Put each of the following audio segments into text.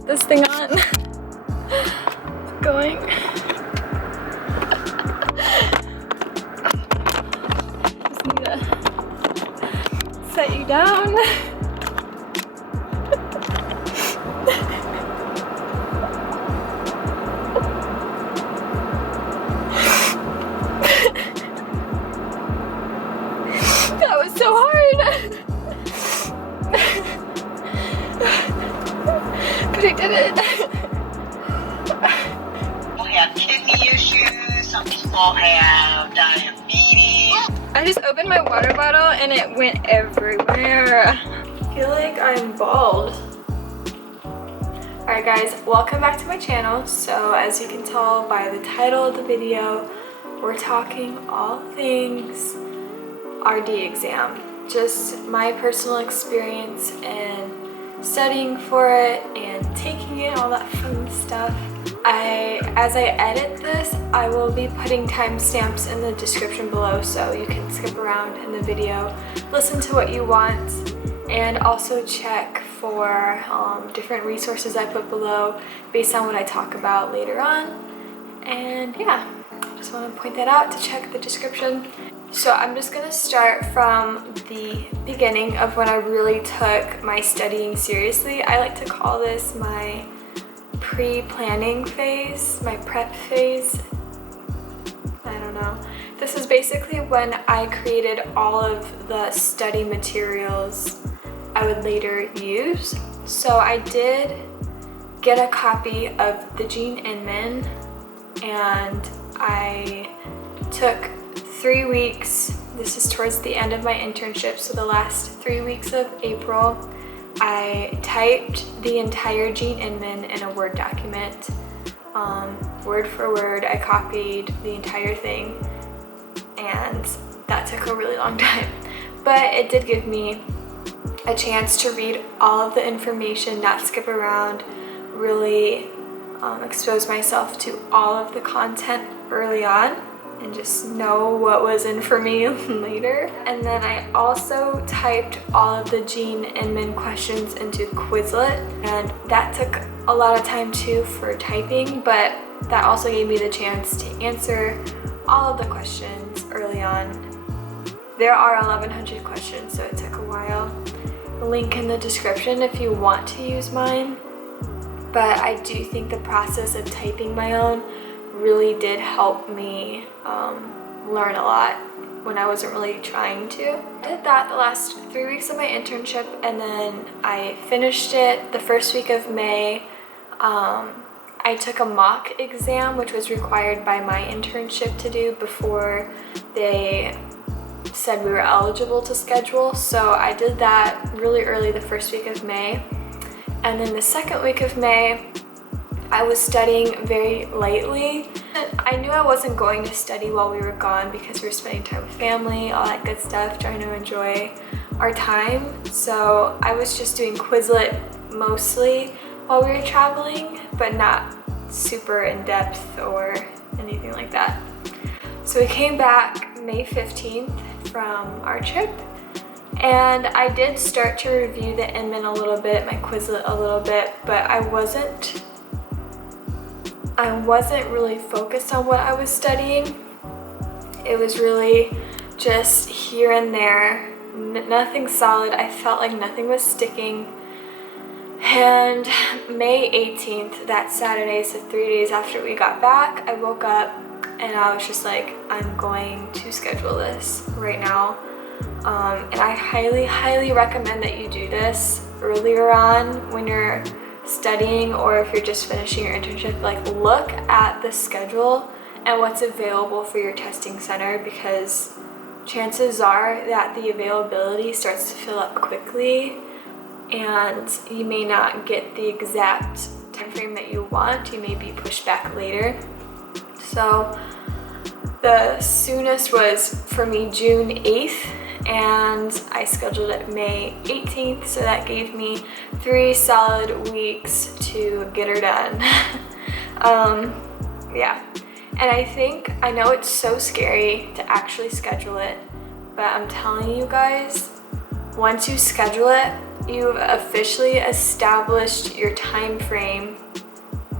Get this thing on. It's going. Just need to set you down. That was so hard. But I did it. People have kidney issues, some people have diabetes. I just opened my water bottle and it went everywhere. I feel like I'm bald. Alright guys, welcome back to my channel. So as you can tell by the title of the video, we're talking all things RD exam. Just my personal experience in studying for it and taking it, all that fun stuff. As I edit this, I will be putting timestamps in the description below so you can skip around in the video, listen to what you want, and also check for different resources I put below based on what I talk about later on. And yeah, just want to point that out to check the description. So I'm just going to start from the beginning of when I really took my studying seriously. I like to call this my pre-planning phase, my prep phase. I don't know. This is basically when I created all of the study materials I would later use. So I did get a copy of the Gene INMAN, and I took 3 weeks. This is towards the end of my internship, so the last 3 weeks of April, I typed the entire Gene INMAN in a Word document. Word for word, I copied the entire thing, and that took a really long time. But it did give me a chance to read all of the information, not skip around, really expose myself to all of the content early on, and just know what was in for me later. And then I also typed all of the Gene INMAN questions into Quizlet, and that took a lot of time too for typing, but that also gave me the chance to answer all of the questions early on. There are 1,100 questions, so it took a while. Link in the description if you want to use mine, but I do think the process of typing my own really did help me learn a lot when I wasn't really trying to. I did that the last 3 weeks of my internship, and then I finished it the first week of May. I took a mock exam, which was required by my internship to do before they said we were eligible to schedule. So I did that really early the first week of May. And then the second week of May, I was studying very lightly. I knew I wasn't going to study while we were gone because we were spending time with family, all that good stuff, trying to enjoy our time. So I was just doing Quizlet mostly while we were traveling, but not super in-depth or anything like that. So we came back May 15th from our trip, and I did start to review the INMAN a little bit, my Quizlet a little bit, but I wasn't really focused on what I was studying. It was really just here and there, nothing solid. I felt like nothing was sticking. And May 18th, that Saturday, so 3 days after we got back, I woke up and I was just like, I'm going to schedule this right now. And I highly, highly recommend that you do this earlier on when you're studying, or if you're just finishing your internship. Like, look at the schedule and what's available for your testing center, because chances are that the availability starts to fill up quickly and you may not get the exact time frame that you want. You may be pushed back later. So the soonest was for me June 8th, and I scheduled it May 18th, so that gave me 3 solid weeks to get her done. Yeah, and I know it's so scary to actually schedule it, but I'm telling you guys, once you schedule it, you've officially established your time frame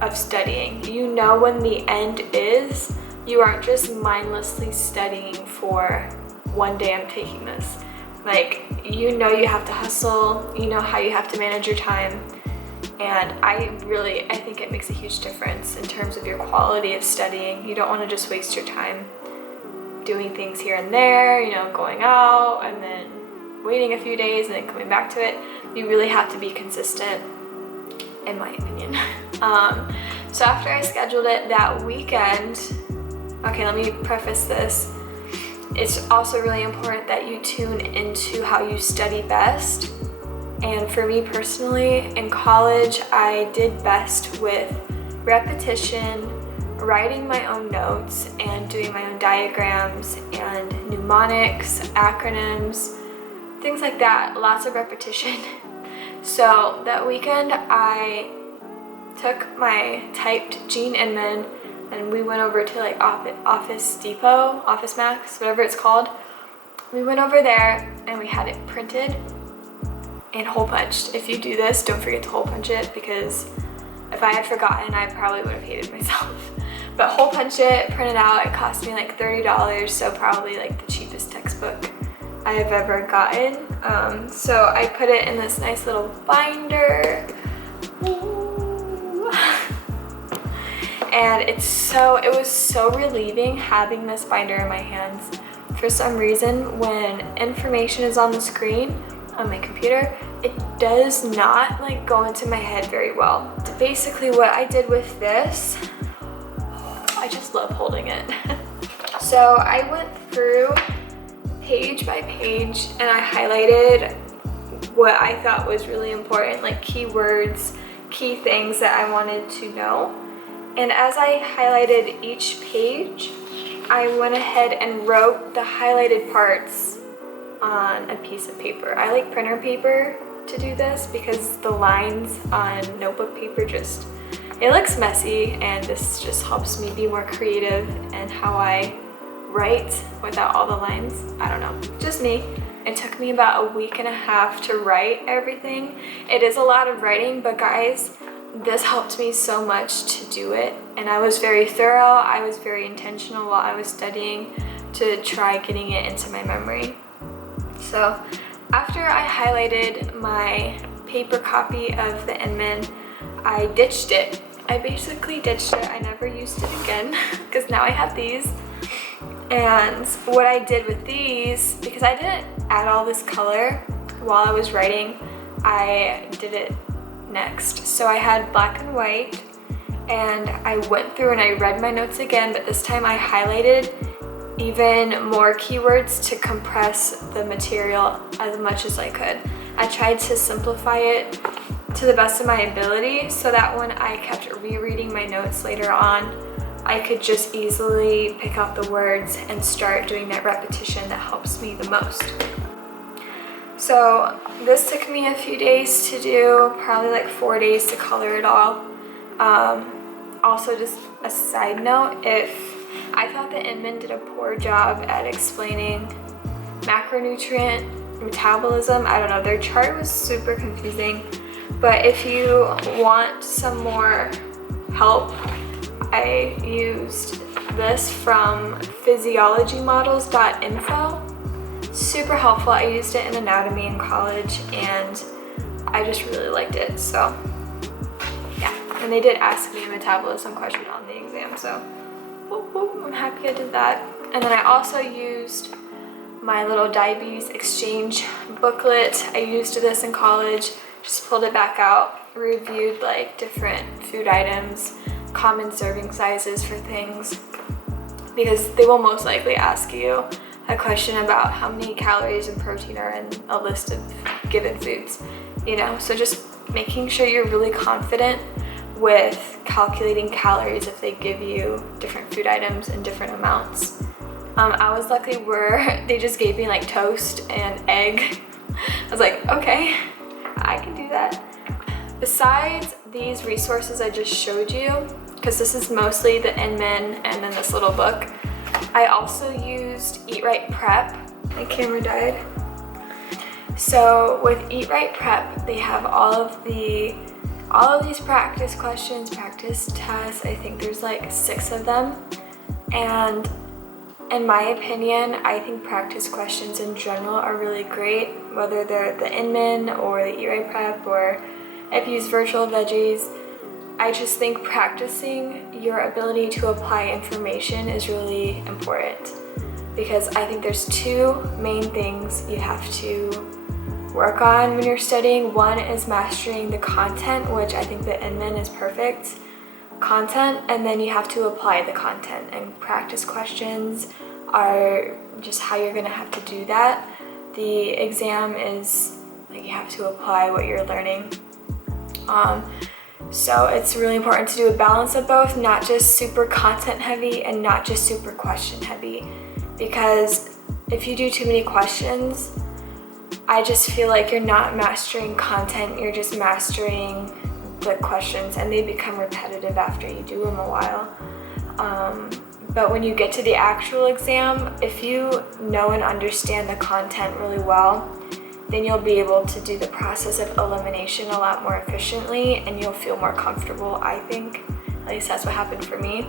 of studying. You know when the end is. You aren't just mindlessly studying for one day I'm taking this. Like, you know you have to hustle, you know how you have to manage your time. And I think it makes a huge difference in terms of your quality of studying. You don't want to just waste your time doing things here and there, you know, going out and then waiting a few days and then coming back to it. You really have to be consistent, in my opinion. So after I scheduled it that weekend, okay, let me preface this. It's also really important that you tune into how you study best. And for me personally, in college, I did best with repetition, writing my own notes, and doing my own diagrams and mnemonics, acronyms, things like that, lots of repetition. So that weekend, I took my typed Gene Inman and we went over to like Office Depot, Office Max, whatever it's called. We went over there and we had it printed and hole punched. If you do this, don't forget to hole punch it, because if I had forgotten, I probably would have hated myself. But hole punch it, print it out. It cost me like $30, so probably like the cheapest textbook I have ever gotten. So I put it in this nice little binder. And it was so relieving having this binder in my hands. For some reason, when information is on the screen on my computer, it does not like go into my head very well. Basically what I did with this, I just love holding it. So I went through page by page and I highlighted what I thought was really important, like keywords, key things that I wanted to know. And as I highlighted each page, I went ahead and wrote the highlighted parts on a piece of paper. I like printer paper to do this because the lines on notebook paper it looks messy, and this just helps me be more creative in how I write without all the lines. I don't know, just me. It took me about a week and a half to write everything. It is a lot of writing, but guys, this helped me so much to do it, and I was very thorough. I was very intentional while I was studying to try getting it into my memory. So after I highlighted my paper copy of the INMAN, I ditched it. I basically ditched it. I never used it again because now I have these. And what I did with these, because I didn't add all this color while I was writing, I did it next. So I had black and white, and I went through and I read my notes again, but this time I highlighted even more keywords to compress the material as much as I could. I tried to simplify it to the best of my ability so that when I kept rereading my notes later on, I could just easily pick out the words and start doing that repetition that helps me the most. So this took me a few days to do, probably like 4 days to color it all. Also, just a side note, if I thought that INMAN did a poor job at explaining macronutrient, metabolism, I don't know, their chart was super confusing. But if you want some more help, I used this from physiologymodels.info. Super helpful. I used it in anatomy in college and I just really liked it. So yeah, and they did ask me a metabolism question on the exam, so I'm happy I did that. And then I also used my little diabetes exchange booklet. I used this in college, just pulled it back out, reviewed like different food items, common serving sizes for things, because they will most likely ask you a question about how many calories and protein are in a list of given foods, you know? So just making sure you're really confident with calculating calories if they give you different food items in different amounts. I was lucky where they just gave me like toast and egg. I was like, okay, I can do that. Besides these resources I just showed you, because this is mostly the INMAN and then this little book, I also used Eatrightprep. My camera died. So with Eatrightprep, they have all of these practice questions, practice tests. I think there's like 6 of them. And in my opinion, I think practice questions in general are really great, whether they're the INMAN or the Eatrightprep, or if you use virtual veggies. I just think practicing your ability to apply information is really important, because I think there's 2 main things you have to work on when you're studying. One is mastering the content, which I think the INMAN is perfect content, and then you have to apply the content, and practice questions are just how you're gonna have to do that. The exam is like you have to apply what you're learning. So it's really important to do a balance of both, not just super content heavy and not just super question heavy, because if you do too many questions, I just feel like you're not mastering content, you're just mastering the questions, and they become repetitive after you do them a while. But when you get to the actual exam, if you know and understand the content really well, then you'll be able to do the process of elimination a lot more efficiently, and you'll feel more comfortable, I think. At least that's what happened for me.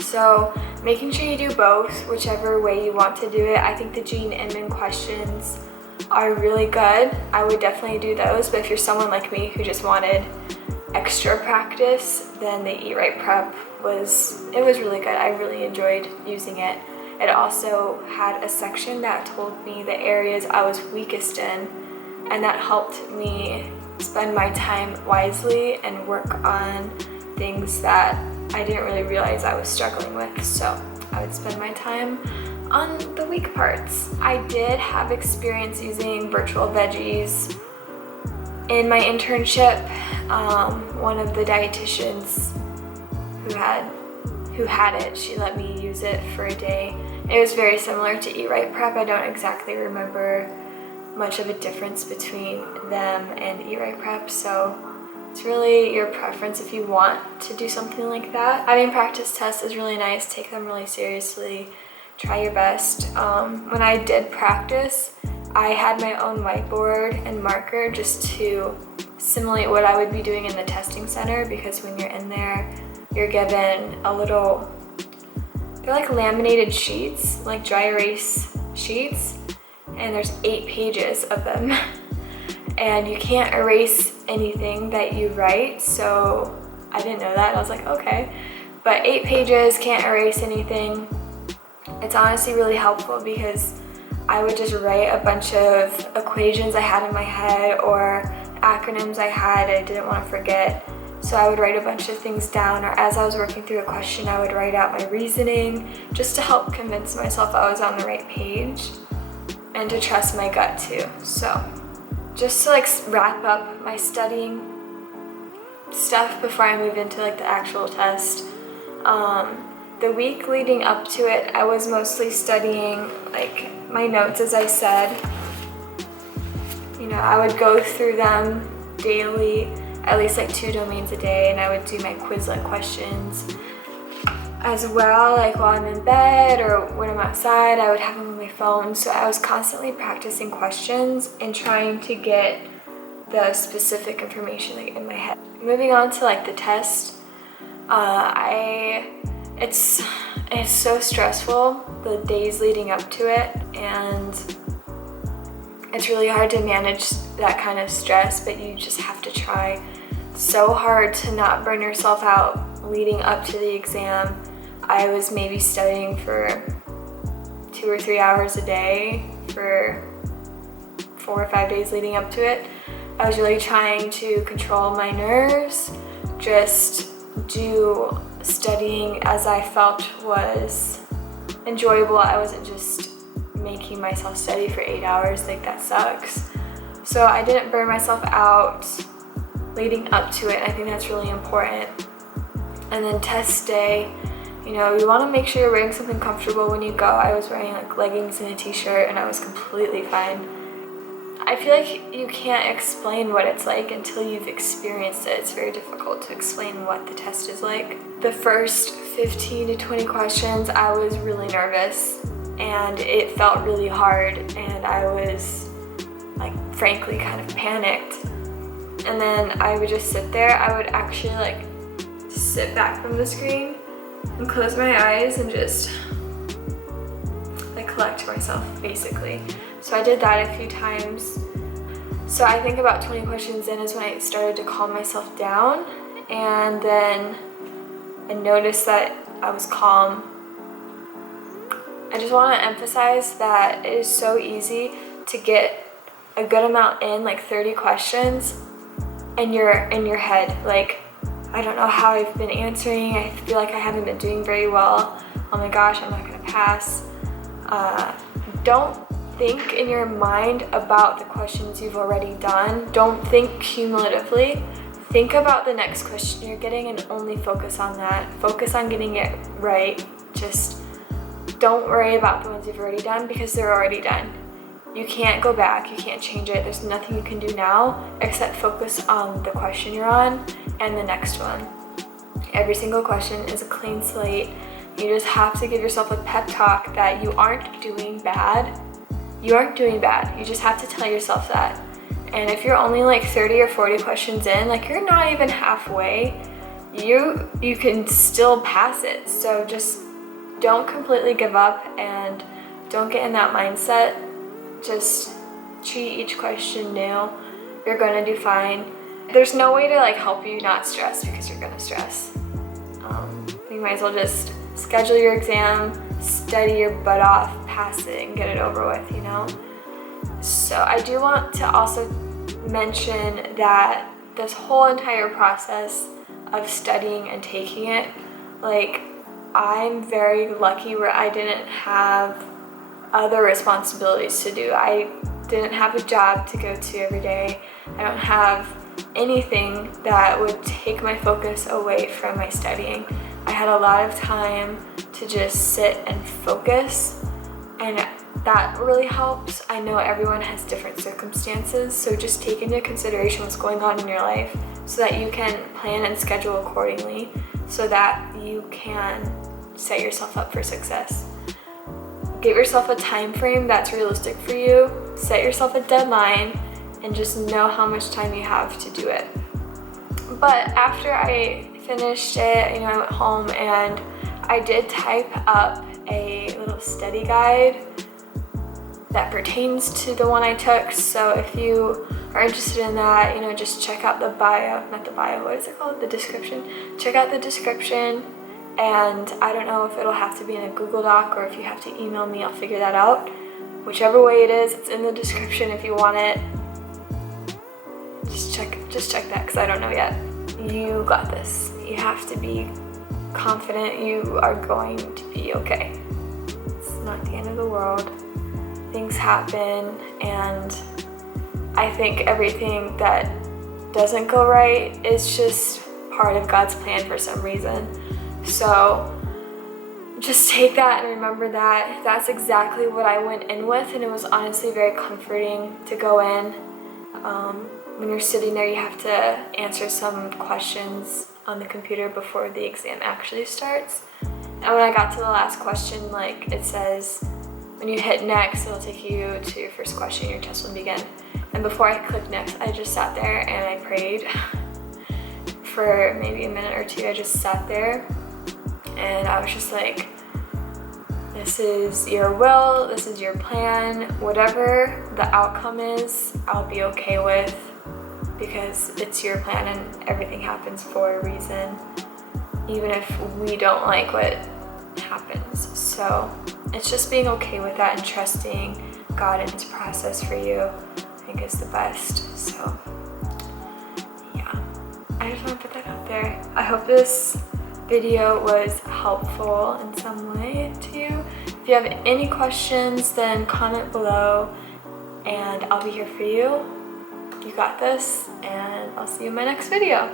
So making sure you do both, whichever way you want to do it. I think the Gene Inman questions are really good. I would definitely do those, but if you're someone like me who just wanted extra practice, then the Eatrightprep was really good. I really enjoyed using it. It also had a section that told me the areas I was weakest in, and that helped me spend my time wisely and work on things that I didn't really realize I was struggling with. So I would spend my time on the weak parts. I did have experience using virtual veggies in my internship. One of the dietitians who had it, she let me use it for a day. It was very similar to Eatrightprep. I don't exactly remember much of a difference between them and Eatrightprep, so it's really your preference if you want to do something like that. Having practice tests is really nice. Take them really seriously. Try your best. When I did practice, I had my own whiteboard and marker just to simulate what I would be doing in the testing center, because when you're in there, you're given they're like laminated sheets, like dry erase sheets, and there's 8 pages of them. And you can't erase anything that you write, so I didn't know that. I was like, okay. But 8 pages, can't erase anything. It's honestly really helpful, because I would just write a bunch of equations I had in my head or acronyms I didn't want to forget. So I would write a bunch of things down, or as I was working through a question, I would write out my reasoning just to help convince myself I was on the right page and to trust my gut too. So just to like wrap up my studying stuff before I move into like the actual test. The week leading up to it, I was mostly studying like my notes, as I said. You know, I would go through them daily, at least like 2 domains a day, and I would do my Quizlet questions as well, like while I'm in bed or when I'm outside. I would have them on my phone, so I was constantly practicing questions and trying to get the specific information like in my head. Moving on to like the test, it's so stressful the days leading up to it, and it's really hard to manage that kind of stress, but you just have to try so hard to not burn yourself out leading up to the exam. I was maybe studying for 2 or 3 hours a day for 4 or 5 days leading up to it. I was really trying to control my nerves, just do studying as I felt was enjoyable. I wasn't just making myself study for 8 hours, like that sucks. So I didn't burn myself out leading up to it. I think that's really important. And then test day, you know, you want to make sure you're wearing something comfortable when you go. I was wearing like leggings and a t-shirt, and I was completely fine. I feel like you can't explain what it's like until you've experienced it. It's very difficult to explain what the test is like. The first 15 to 20 questions, I was really nervous, and it felt really hard, and I was frankly kind of panicked. And then I would just sit there. I would actually like sit back from the screen and close my eyes and just like collect myself basically. So I did that a few times. So I think about 20 questions in is when I started to calm myself down, and then I noticed that I was calm. I just want to emphasize that it is so easy to get a good amount in, like 30 questions, and you're in your head like, I don't know how I've been answering, I feel like I haven't been doing very well, oh my gosh, I'm not gonna pass. Don't think in your mind about the questions you've already done. Don't think cumulatively. Think about the next question you're getting and only focus on that. Focus on getting it right. Just don't worry about the ones you've already done because they're already done. You can't go back, you can't change it. There's nothing you can do now except focus on the question you're on and the next one. Every single question is a clean slate. You just have to give yourself a pep talk that you aren't doing bad. You aren't doing bad. You just have to tell yourself that. And if you're only like 30 or 40 questions in, like you're not even halfway, you can still pass it. So just don't completely give up and don't get in that mindset. Just treat each question new. You're gonna do fine. There's no way to like help you not stress because you're gonna stress. You might as well just schedule your exam, study your butt off, pass it, and get it over with, you know? So I do want to also mention that this whole entire process of studying and taking it, like, I'm very lucky where I didn't have other responsibilities to do. I didn't have a job to go to every day. I don't have anything that would take my focus away from my studying. I had a lot of time to just sit and focus, and that really helps. I know everyone has different circumstances, so just take into consideration what's going on in your life so that you can plan and schedule accordingly so that you can set yourself up for success. Give yourself a time frame that's realistic for you, set yourself a deadline, and just know how much time you have to do it. But after I finished it, I went home and I did type up a little study guide that pertains to the one I took. So if you are interested in that, just check out the the description. Check out the description, and I don't know if it'll have to be in a Google Doc or if you have to email me, I'll figure that out. Whichever way it is, it's in the description if you want it. Just check that because I don't know yet. You got this. You have to be confident you are going to be okay. It's not the end of the world. Things happen, and I think everything that doesn't go right is just part of God's plan for some reason. So just take that and remember that that's exactly what I went in with, and it was honestly very comforting to go in. When you're sitting there, you have to answer some questions on the computer before the exam actually starts. And when I got to the last question, it says, when you hit next, it'll take you to your first question, your test will begin. And before I clicked next, I just sat there and I prayed for maybe a minute or two. I just sat there and I was just like, this is your will, this is your plan, whatever the outcome is, I'll be okay with, because it's your plan and everything happens for a reason, even if we don't like what happens. So it's just being okay with that and trusting God and His process for you, I think, is the best. So yeah, I just want to put that out there. I hope this video was helpful in some way to you. If you have any questions, then comment below and I'll be here for you. You got this, and I'll see you in my next video.